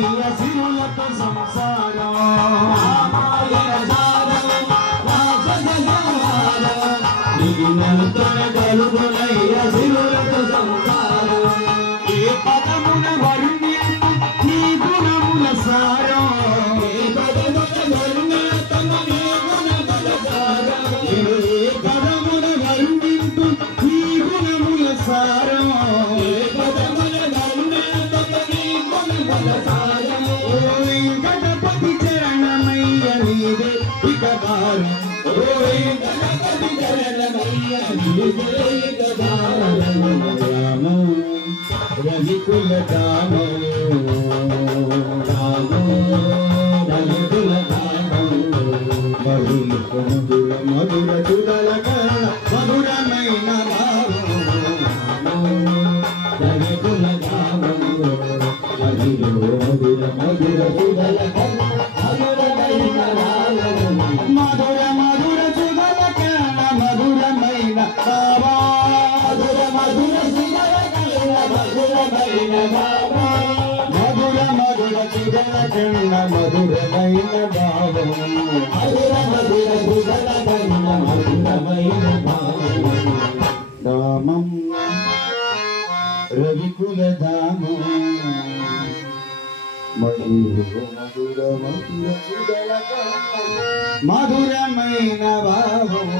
కలుగునయ్య సిరులతో సంసారం కలుగునయ్య సిరులతో సంసారం ఏ పదమున వర్ణింపు నీ గుణముల సారం ఏ పదమున వర్ణింతమ నీ గుణముల సారం ఏ పదమున వర్ణింపు నీ గుణముల సారం ఏ పదమున వర్ణింతమ నీ గుణముల సారం ఓ వెంకటపతి చరణమయ్య నీదే ఇక భారం ఓ వెంకటపతి చరణమయ్య నీదే ఇక భారం రామం రవికుల రామం రవికుల రామం మధుర మధుర చుడలక మధురమైన భావం రవికుల రామం మధుర మధుర చుడలక మధురమైన భావం మధుర మధుర చుడలక మధురమైన భావం మధుర మధుర మధురమైన మధుర మధుర సుధల కన్న మధురమైన భావం మధుర మధుర సుధల కన్న మధురమైన భావం రామం రవికుల ధామం మధుర మధుర మధుర సుధల కన్న మధురమైన భావం